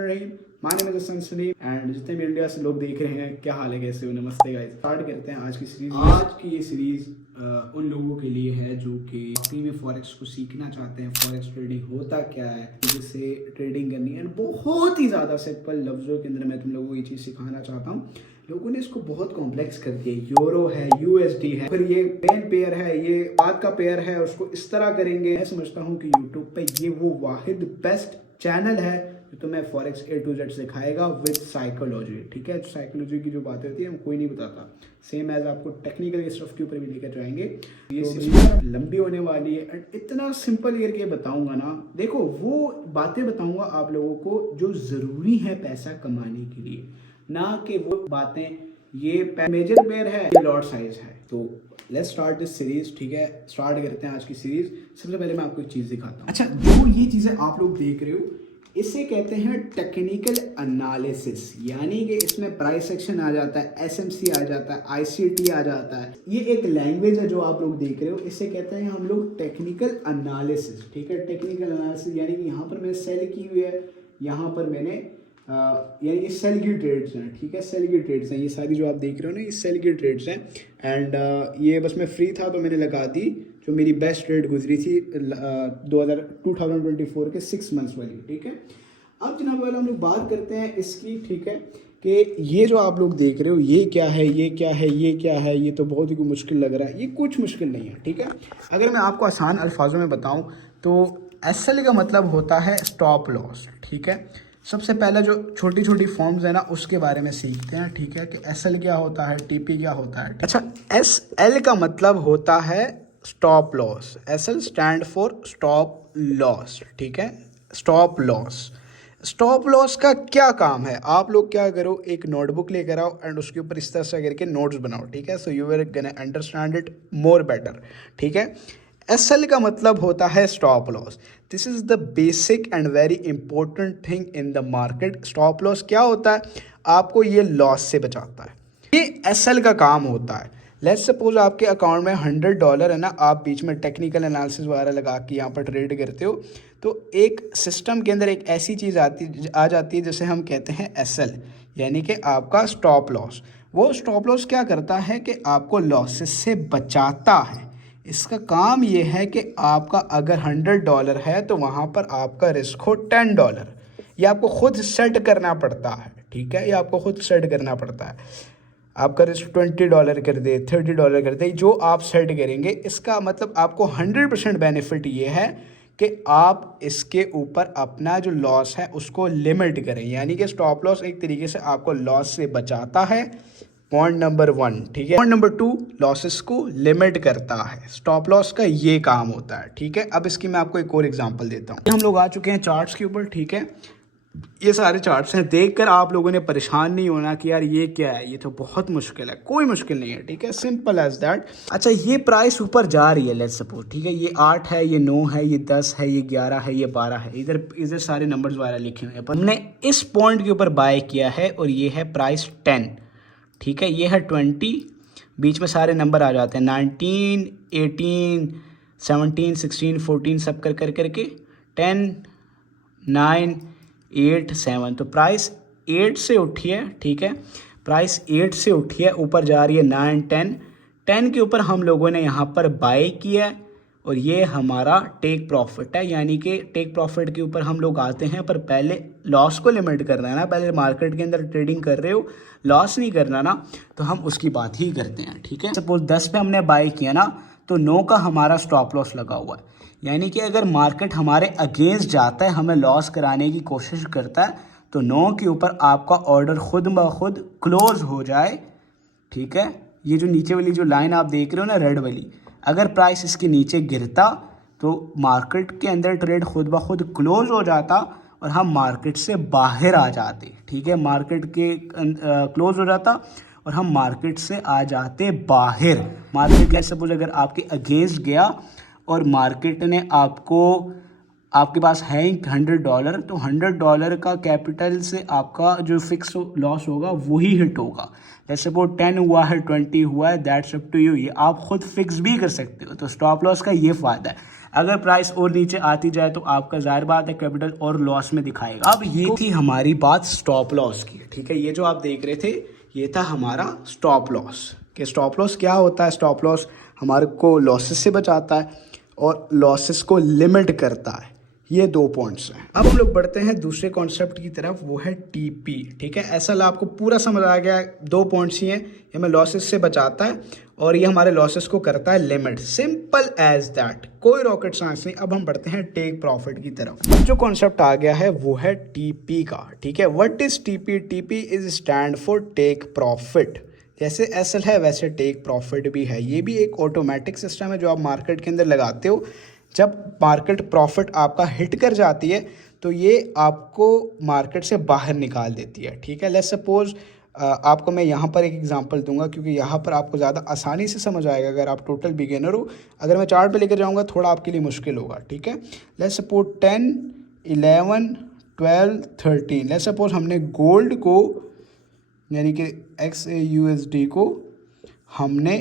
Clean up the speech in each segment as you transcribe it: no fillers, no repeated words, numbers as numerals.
बिस्मिल्लाहिर्रहमानिर्रहीम। My name is Hasan Salim and जितने भी इंडिया से लोग देख रहे हैं, क्या हाल है, कैसे हो, नमस्ते गाइस। स्टार्ट करते हैं आज की सीरीज। आज की ये सीरीज उन लोगों के लिए है जो कि वाकई में फॉरेक्स को सीखना चाहते हैं। फॉरेक्स ट्रेडिंग होता क्या है, जिससे ट्रेडिंग करनी है, बहुत ही ज़्यादा सिंपल लफ्ज़ों के अंदर मैं तुम लोगों को ये चीज़ सिखाना चाहता हूँ। लोगों ने इसको बहुत कॉम्प्लेक्स कर दिया। यूरो है, यूएसडी है, फिर ये पेन पेयर है, ये बाद का पेयर है, उसको इस तरह करेंगे। मैं समझता हूँ कि यूट्यूब पे ये वो वाहिद बेस्ट चैनल है जो तुम्हें फॉरेक्स A to Z सिखाएगा विद साइकोलॉजी। ठीक है, साइकोलॉजी की जो बातें होती है हम कोई नहीं बताता। सेम एज आपको टेक्निकल स्टफ के ऊपर भी लेकर जाएंगे। ये सीरीज लंबी होने वाली है एंड इतना सिंपल करके बताऊंगा ना, देखो वो बातें बताऊंगा आप लोगों को जो ज़रूरी है पैसा कमाने के लिए, ना कि वो बातें ये मेजर पेयर है, ये लॉट साइज है। तो लेट्स स्टार्ट दिस सीरीज। ठीक है, स्टार्ट करते हैं आज की सीरीज। सबसे पहले मैं आपको एक चीज़ दिखाता हूँ। अच्छा, जो ये चीज़ें आप लोग देख रहे हो इसे कहते हैं टेक्निकल एनालिसिस, यानी कि इसमें प्राइस सेक्शन आ जाता है, SMC आ जाता है, ICT आ जाता है। ये एक लैंग्वेज है जो आप लोग देख रहे हो, इसे कहते हैं हम लोग टेक्निकल एनालिसिस। ठीक है, टेक्निकल एनालिसिस यानी कि यहाँ पर मैंने सेल की हुई है, यहाँ पर मैंने यानी ये सेल की ट्रेड्स हैं। ठीक है, सेल की ट्रेड्स हैं, ये सारी जो आप देख रहे हो ना, ये सेल की ट्रेड्स हैं। एंड ये बस मैं फ्री था तो मैंने लगा दी, जो मेरी बेस्ट ट्रेड गुजरी थी 2024 के 6 मंथ्स वाली। ठीक है, अब जनाब वाला हम लोग बात करते हैं इसकी। ठीक है, कि ये जो आप लोग देख रहे हो ये क्या है, ये क्या है, ये क्या है, ये तो बहुत ही मुश्किल लग रहा है। ये कुछ मुश्किल नहीं है। ठीक है, अगर मैं आपको आसान अल्फाजों में बताऊं तो SL का मतलब होता है स्टॉप लॉस। ठीक है, सबसे पहले जो छोटी छोटी फॉर्म्स है ना उसके बारे में सीखते हैं। ठीक है, कि SL क्या होता है, TP क्या होता है। अच्छा, SL का मतलब होता है stop loss. SL stand for stop loss. ठीक है, स्टॉप लॉस। स्टॉप लॉस का क्या काम है, आप लोग क्या करो, एक नोटबुक लेकर आओ एंड उसके ऊपर इस तरह से करके नोट्स बनाओ। ठीक है, so you will gonna understand it more better. ठीक है, SL का मतलब होता है stop loss. This is the basic and very important thing in the market. Stop loss क्या होता है, आपको ये लॉस से बचाता है, ये SL का काम होता है। लेट्स सपोज आपके अकाउंट में $100 है ना, आप बीच में टेक्निकल एनालिसिस वगैरह लगा के यहाँ पर ट्रेड करते हो, तो एक सिस्टम के अंदर एक ऐसी चीज़ आ जाती है जिसे हम कहते हैं SL, यानी कि आपका स्टॉप लॉस। वो स्टॉप लॉस क्या करता है कि आपको लॉसेस से बचाता है। इसका काम ये है कि आपका अगर $100 है तो वहाँ पर आपका रिस्क हो $10। ये आपको खुद सेट करना पड़ता है। ठीक है, ये आपको खुद सेट करना पड़ता है। आपका रिस्क $20 कर दे, $30 कर दे, जो आप सेट करेंगे। इसका मतलब आपको 100% बेनिफिट ये है कि आप इसके ऊपर अपना जो लॉस है उसको लिमिट करें, यानी कि स्टॉप लॉस एक तरीके से आपको लॉस से बचाता है। Point number 1। ठीक है, पॉइंट नंबर 2, लॉसेस को लिमिट करता है। स्टॉप लॉस का ये काम होता है। ठीक है, अब इसकी मैं आपको एक और एग्जांपल देता हूँ। हम लोग आ चुके हैं चार्ट्स के ऊपर। ठीक है, ये सारे चार्ट्स हैं, देखकर आप लोगों ने परेशान नहीं होना कि यार ये क्या है, ये तो बहुत मुश्किल है। कोई मुश्किल नहीं है। ठीक है, सिंपल एज दैट। अच्छा, ये प्राइस ऊपर जा रही है, लेट्स सपोज। ठीक है, ये 8 है, ये 9 है, ये 10 है, ये 11 है, ये 12 है, इधर सारे नंबर्स वगैरह लिखे हुए हैं। पर हमने इस पॉइंट के ऊपर बाय किया है और ये है प्राइस 10। ठीक है, ये है 20, बीच में सारे नंबर आ जाते हैं 19, 18, 17, 16, 14 सब करके 10, 9, 8, 7। तो प्राइस 8 से उठी है। ठीक है, प्राइस 8 से उठी है, ऊपर जा रही है 9, 10 के ऊपर हम लोगों ने यहाँ पर बाय किया है और ये हमारा टेक प्रॉफिट है। यानी कि टेक प्रॉफिट के ऊपर हम लोग आते हैं, पर पहले लॉस को लिमिट करना है ना। पहले मार्केट के अंदर ट्रेडिंग कर रहे हो, लॉस नहीं करना ना, तो हम उसकी बात ही करते हैं। ठीक है, सपोज 10 पे हमने बाय किया ना, तो 9 का हमारा स्टॉप लॉस लगा हुआ है। यानी कि अगर मार्केट हमारे अगेंस्ट जाता है, हमें लॉस कराने की कोशिश करता है, तो 9 के ऊपर आपका ऑर्डर खुद ब खुद क्लोज हो जाए। ठीक है, ये जो नीचे वाली जो लाइन आप देख रहे हो ना, रेड वाली, अगर प्राइस इसके नीचे गिरता तो मार्केट के अंदर ट्रेड खुद ब खुद क्लोज हो जाता और हम मार्केट से बाहर आ जाते। ठीक है, मार्केट के क्लोज हो जाता और हम मार्केट से आ जाते बाहर। मार्केट का सपोज अगर आपके अगेंस्ट गया और मार्केट ने आपके पास है $100, तो $100 का कैपिटल से आपका जो फिक्स लॉस होगा वही हिट होगा। जैसे सपोज 10 हुआ है, 20 हुआ है, दैट्स अप टू यू। ये आप खुद फिक्स भी कर सकते हो। तो स्टॉप लॉस का ये फ़ायदा है। अगर प्राइस और नीचे आती जाए तो आपका ज़ाहिर बात है कैपिटल और लॉस में दिखाएगा। अब ये थी हमारी बात स्टॉप लॉस की, ठीक है। ये जो आप देख रहे थे ये था हमारा स्टॉप लॉस। कि स्टॉप लॉस क्या होता है? स्टॉप लॉस हमारे को लॉसेस से बचाता है और लॉसेस को लिमिट करता है। ये 2 पॉइंट्स हैं। अब हम लोग बढ़ते हैं दूसरे कॉन्सेप्ट की तरफ, वो है टीपी, ठीक है। एसएल आपको पूरा समझ आ गया, 2 पॉइंट्स ही हैं। ये हमें लॉसेस से बचाता है और ये हमारे लॉसेस को करता है लिमिट। सिंपल एज दैट, कोई रॉकेट साइंस नहीं। अब हम बढ़ते हैं टेक प्रॉफिट की तरफ। जो कॉन्सेप्ट आ गया है वो है टीपी का, ठीक है। What is TP? TP is stand for take profit. जैसे एसएल है वैसे टेक प्रॉफिट भी है। ये भी एक ऑटोमेटिक सिस्टम है जो आप मार्केट के अंदर लगाते हो। जब मार्केट प्रॉफिट आपका हिट कर जाती है तो ये आपको मार्केट से बाहर निकाल देती है, ठीक है। लेट्स सपोज आपको मैं यहाँ पर एक एग्जांपल दूंगा क्योंकि यहाँ पर आपको ज़्यादा आसानी से समझ आएगा अगर आप टोटल बिगिनर हो। अगर मैं चार्ट पे लेकर जाऊँगा थोड़ा आपके लिए मुश्किल होगा, ठीक है। Let's suppose 10, 11, 12, 13। लेट्स सपोज हमने गोल्ड को यानी कि XAUSD को हमने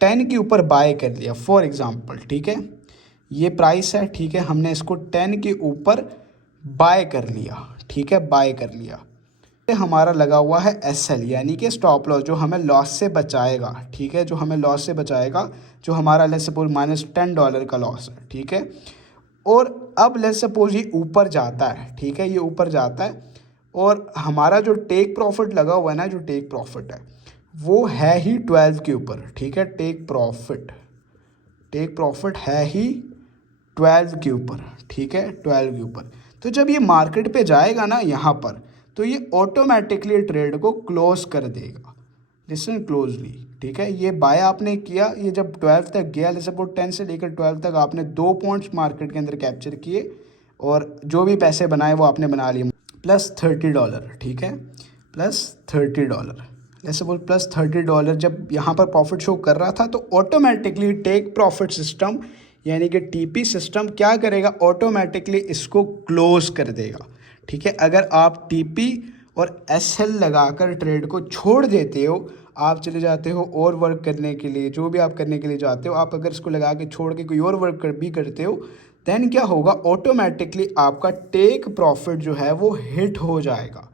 10 के ऊपर बाय कर लिया फॉर एग्ज़ाम्पल, ठीक है। ये प्राइस है, ठीक है। हमने इसको 10 के ऊपर बाय कर लिया, ठीक है, बाय कर लिया। हमारा लगा हुआ है एसएल यानी कि स्टॉप लॉस जो हमें लॉस से बचाएगा, ठीक है, जो हमें लॉस से बचाएगा, जो हमारा लेट्स सपोज -$10 का लॉस है, ठीक है। और अब लेट्स सपोज ये ऊपर जाता है, ठीक है, ये ऊपर जाता है और हमारा जो टेक प्रॉफिट लगा हुआ है ना, जो टेक प्रॉफिट है वो है ही 12 के ऊपर, ठीक है। टेक प्रॉफिट है ही 12 के ऊपर, ठीक है, 12 के ऊपर। तो जब ये मार्केट पे जाएगा ना यहाँ पर तो ये ऑटोमेटिकली ट्रेड को क्लोज कर देगा। लिसन क्लोजली, ठीक है। ये बाय आपने किया, ये जब 12 तक गया, जैसे सपोज 10 से लेकर 12 तक आपने 2 पॉइंट्स मार्केट के अंदर कैप्चर किए और जो भी पैसे बनाए वो आपने बना लिए +$30, ठीक है, +$30। जैसे बोल +$30 जब यहाँ पर प्रॉफिट शो कर रहा था तो ऑटोमेटिकली टेक प्रॉफिट सिस्टम यानी कि टीपी सिस्टम क्या करेगा? ऑटोमेटिकली इसको क्लोज कर देगा, ठीक है। अगर आप टीपी और एसएल लगाकर ट्रेड को छोड़ देते हो, आप चले जाते हो और वर्क करने के लिए, जो भी आप करने के लिए जाते हो, आप अगर इसको लगा के छोड़ के कोई और वर्क भी करते हो, देन क्या होगा? ऑटोमेटिकली आपका टेक प्रॉफिट जो है वो हिट हो जाएगा।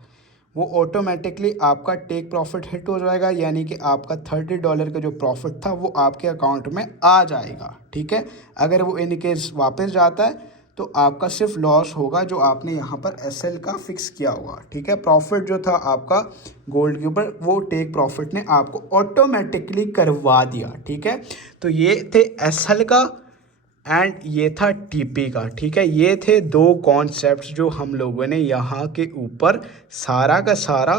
वो ऑटोमेटिकली आपका टेक प्रॉफिट हिट हो जाएगा यानी कि आपका $30 का जो प्रॉफिट था वो आपके अकाउंट में आ जाएगा, ठीक है। अगर वो इन केस वापस जाता है तो आपका सिर्फ लॉस होगा जो आपने यहाँ पर एसएल का फिक्स किया होगा, ठीक है। प्रॉफिट जो था आपका गोल्ड के ऊपर वो टेक प्रॉफिट ने आपको ऑटोमेटिकली करवा दिया, ठीक है। तो ये थे एसएल का एंड ये था टीपी का, ठीक है। ये थे 2 कॉन्सेप्ट्स जो हम लोगों ने यहाँ के ऊपर सारा का सारा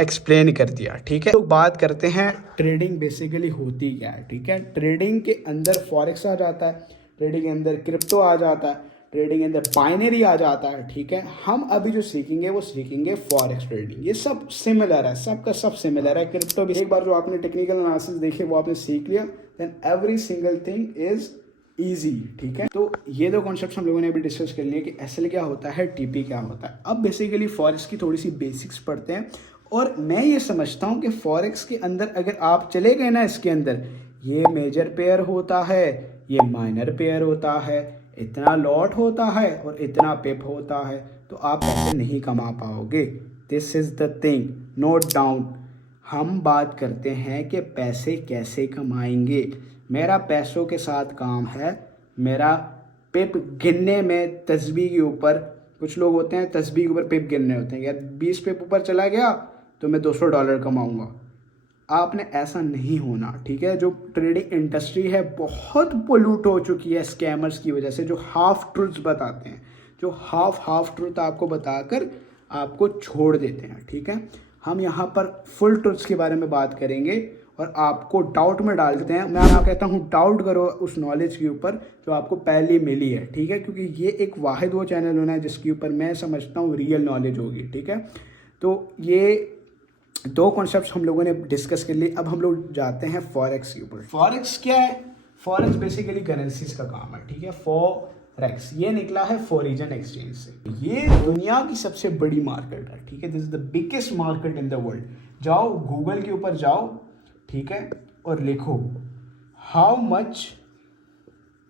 एक्सप्लेन कर दिया, ठीक है। तो बात करते हैं ट्रेडिंग बेसिकली होती क्या है, ठीक है। ट्रेडिंग के अंदर फॉरेक्स आ जाता है, ट्रेडिंग के अंदर क्रिप्टो आ जाता है, ट्रेडिंग के अंदर बाइनरी आ जाता है, ठीक है। हम अभी जो सीखेंगे वो सीखेंगे फॉरेक्स ट्रेडिंग। ये सब सिमिलर है, सबका सब सिमिलर है। क्रिप्टो भी एक बार जो आपने टेक्निकल एनालिसिस देखे वो आपने सीख लिया, then every single thing is easy, ठीक है। तो ये 2 कॉन्सेप्ट हम लोगों ने अभी डिस्कस कर लिए कि एसएल क्या होता है, टीपी क्या होता है। अब बेसिकली फॉरेक्स की थोड़ी सी बेसिक्स पढ़ते हैं। और मैं ये समझता हूँ कि फॉरेक्स के अंदर अगर आप चले गए ना, इसके अंदर ये मेजर पेयर होता है, ये माइनर पेयर होता है, इतना लॉट होता है और इतना पिप होता है, तो आप पैसे नहीं कमा पाओगे। This is the thing, note down. हम बात करते हैं कि पैसे कैसे कमाएंगे। मेरा पैसों के साथ काम है, मेरा पिप गिनने में तस्बीह के ऊपर, कुछ लोग होते हैं तस्बीह के ऊपर पिप गिनने होते हैं, यार 20 पिप ऊपर चला गया तो मैं $200 कमाऊंगा। आपने ऐसा नहीं होना, ठीक है। जो ट्रेडिंग इंडस्ट्री है बहुत पोल्यूट हो चुकी है स्कैमर्स की वजह से, जो हाफ ट्रूथ्स बताते हैं, जो हाफ ट्रूथ आपको बताकर आपको छोड़ देते हैं, ठीक है। हम यहाँ पर फुल ट्रूथ्स के बारे में बात करेंगे और आपको डाउट में डाल देते हैं। मैं आपको कहता हूँ डाउट करो उस नॉलेज के ऊपर जो आपको पहले मिली है, ठीक है। क्योंकि ये एक वाहिद वो चैनल होना है जिसके ऊपर मैं समझता हूँ रियल नॉलेज होगी, ठीक है। तो ये 2 कॉन्सेप्ट्स हम लोगों ने डिस्कस कर लिए। अब हम लोग जाते हैं फॉरेक्स के ऊपर। फॉरेक्स क्या है? फॉरेक्स बेसिकली करेंसीज का काम है, ठीक है। फॉरेक्स ये निकला है फॉरेन एक्सचेंज से। ये दुनिया की सबसे बड़ी मार्केट है, ठीक है। This is the biggest market in the world. जाओ गूगल के ऊपर जाओ, ठीक है, और लिखो how much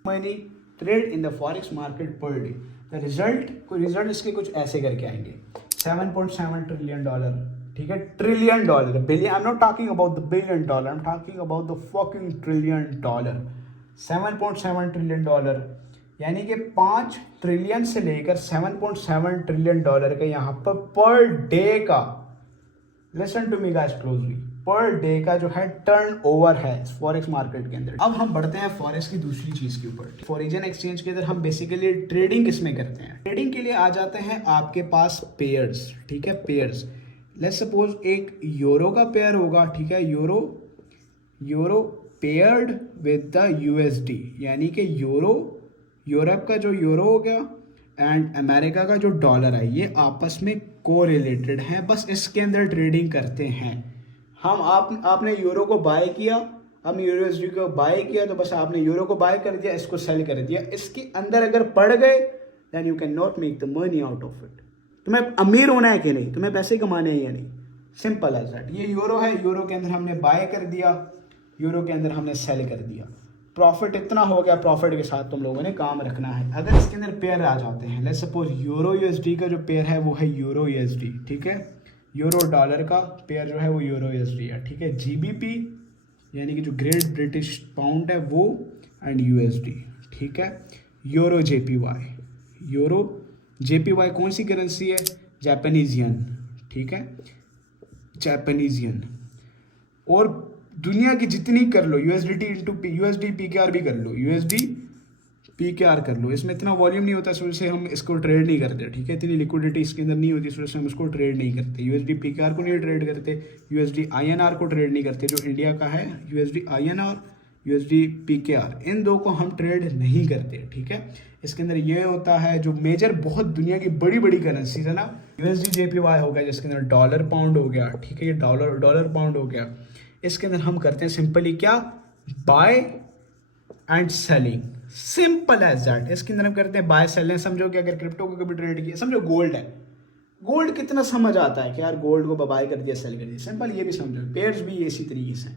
money trade in the forex market per day. The result इसके कुछ ऐसे करके आएंगे, $7.7 ट्रिलियन, ठीक है, trillion dollar, billion, I am not talking about the billion dollar, I am talking about the fucking trillion dollar. $7.7 trillion, यानी कि 5 trillion से लेकर $7.7 ट्रिलियन का यहाँ पर डे का, listen to me guys closely, per day का जो है टर्न ओवर है फॉरेक्स मार्केट के अंदर। अब हम बढ़ते हैं फॉरेक्स की दूसरी चीज के ऊपर। फॉरेन एक्सचेंज के अंदर हम बेसिकली ट्रेडिंग किसमें करते हैं? ट्रेडिंग के लिए आ जाते हैं आपके पास पेयर्स, ठीक है, पेयर्स। लेट्स सपोज एक यूरो का पेयर होगा, ठीक है, euro paired with the USD, यानी कि यूरोप का जो यूरो हो गया एंड अमेरिका का जो डॉलर है, ये आपस में कोरिलेटेड हैं, बस इसके अंदर ट्रेडिंग करते हैं हम। आपने यूरो को बाय किया, आपने यूएसडी को बाय किया, तो बस आपने यूरो को बाय कर दिया, इसको सेल कर दिया, इसके अंदर अगर पड़ गए then you can not make the money out of it. तुम्हें अमीर होना है कि नहीं, तुम्हें पैसे कमाने हैं या नहीं, सिंपल एज दैट। ये यूरो है, यूरो के अंदर हमने बाय कर दिया, यूरो के अंदर हमने सेल कर दिया, प्रॉफिट इतना हो गया, प्रॉफिट के साथ तुम लोगों ने काम रखना है। अगर इसके अंदर पेयर आ जाते हैं, लेट्स सपोज यूरो यूएसडी का जो पेयर है वो है यूरो यूएसडी, ठीक है, यूरो डॉलर का पेयर जो है वो यूरो यूएसडी है, ठीक है, जीबीपी यानी कि जो ग्रेट ब्रिटिश पाउंड है वो, एंड यूएसडी, ठीक है, यूरो जेपीवाई कौन सी करेंसी है? जापानीज येन, ठीक है, जापानीज येन। और दुनिया की जितनी कर लो, यूएसडी इंटू यूएसडी पीकेआर भी कर लो, यूएसडी पीकेआर कर लो, इसमें इतना वॉल्यूम नहीं होता, इस वजह से हम इसको ट्रेड नहीं करते, ठीक है, इतनी लिक्विडिटी इसके अंदर नहीं होती, इस वजह से हम इसको ट्रेड नहीं करते। यूएसडी पीकेआर को नहीं ट्रेड करते, यूएसडी आईएनआर को ट्रेड नहीं करते, जो इंडिया का है यूएसडी आईएनआर, यूएसडी पीकेआर, इन दो को हम ट्रेड नहीं करते, ठीक है। इसके अंदर ये होता है जो मेजर बहुत दुनिया की बड़ी बड़ी करेंसीज है ना, यूएसडी जेपीवाई हो गया, जिसके अंदर डॉलर पाउंड हो गया, ठीक है, ये डॉलर पाउंड हो गया, इसके अंदर हम करते हैं सिंपली क्या, buy and selling, simple as that. इसके अंदर हम करते हैं बाय सेलिंग। समझो कि अगर क्रिप्टो को कभी ट्रेड किया, समझो गोल्ड है, गोल्ड कितना समझ आता है कि यार गोल्ड को बाय कर दिया, सेल कर दिया, सिंपल ये भी समझो। पेयर्स भी इसी तरीके से,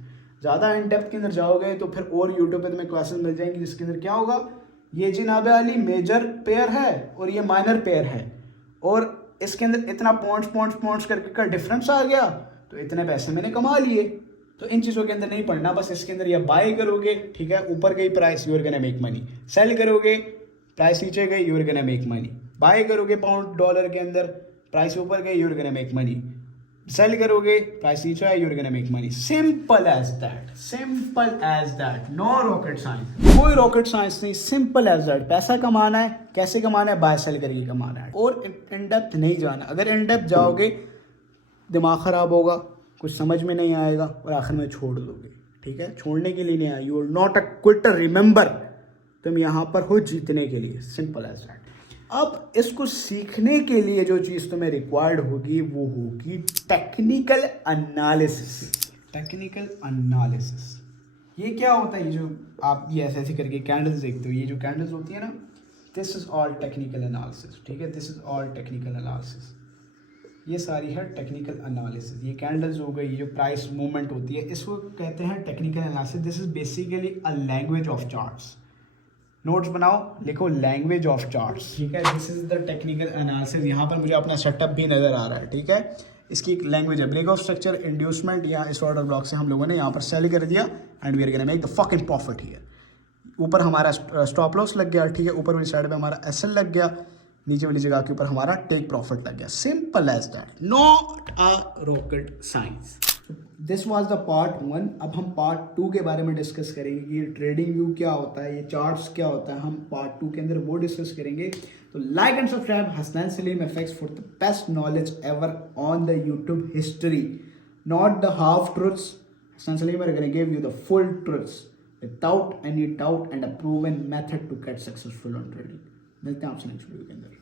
ज़्यादा इन डेप्थ के अंदर जाओगे तो फिर और यूट्यूब पे तुम्हें क्लासेस मिल जाएंगी, जिसके अंदर क्या होगा, ये जिनाबे वाली मेजर पेयर है और ये माइनर पेयर है, और इसके अंदर इतना पॉइंट्स करके का डिफरेंस आ गया, तो इतने पैसे मैंने कमा लिए। तो इन चीज़ों के अंदर नहीं पढ़ना, बस इसके अंदर या बाय करोगे, ठीक है, ऊपर गई price, you are gonna make money, sell करोगे प्राइस नीचे गई, you are gonna make money, buy करोगे पाउंड डॉलर के अंदर, प्राइस ऊपर गई, you are gonna make money, sell करोगे प्राइस नीचे आए, you are gonna make money, simple as that, simple as that, no rocket science, कोई रॉकेट साइंस नहीं, सिंपल एज दैट। पैसा कमाना है, कैसे कमाना है, बाय सेल करके कमाना है, और इन डेप्थ नहीं जाना। अगर इन डेप्थ जाओगे दिमाग खराब होगा, कुछ समझ में नहीं आएगा और आखिर में छोड़ दोगे, ठीक है, छोड़ने के लिए नहीं आया, you are not a quitter, remember, तुम यहाँ पर हो जीतने के लिए, सिंपल एज दैट। अब इसको सीखने के लिए जो चीज़ तुम्हें रिक्वायर्ड होगी वो होगी टेक्निकल एनालिसिस। टेक्निकल एनालिसिस ये क्या होता है? ये जो आप ये ऐसे करके कैंडल्स देखते हो, ये जो कैंडल्स होती है ना, this is all technical analysis, ठीक है, this is all technical analysis, ये सारी है टेक्निकल एनालिसिस। ये कैंडल्स हो गई, ये जो प्राइस मूवमेंट होती है, इसको कहते हैं technical analysis. This is basically a language of charts. Notes बनाओ, लिखो लैंग्वेज ऑफ चार्ट्स, ठीक है, this is the technical analysis. यहाँ पर मुझे अपना सेटअप भी नज़र आ रहा है, ठीक है, इसकी एक लैंग्वेज है, ब्रेक ऑफ स्ट्रक्चर, इंड्यूसमेंट, या इस ऑर्डर ब्लॉक से हम लोगों ने यहाँ पर सेल कर दिया and we are gonna make the fucking profit here. ऊपर हमारा स्टॉप लॉस लग गया, ठीक है, ऊपर वाली साइड पे हमारा एसएल लग गया, नीचे वाली जगह के ऊपर हमारा टेक प्रॉफिट लग गया, simple as that, not a rocket science. This was the part 1। अब हम पार्ट 2 के बारे में डिस्कस करेंगे कि ये ट्रेडिंग व्यू क्या होता है, ये चार्ट्स क्या होता है, हम पार्ट 2 के अंदर वो डिस्कस करेंगे। तो like and subscribe Hasnain Salim FX for the best knowledge ever on the YouTube history, not the half truths. Hasnain Salim are going to give you the full truths without any doubt and a proven method to get successful on trading। मिलते हैं आपसे next video के अंदर।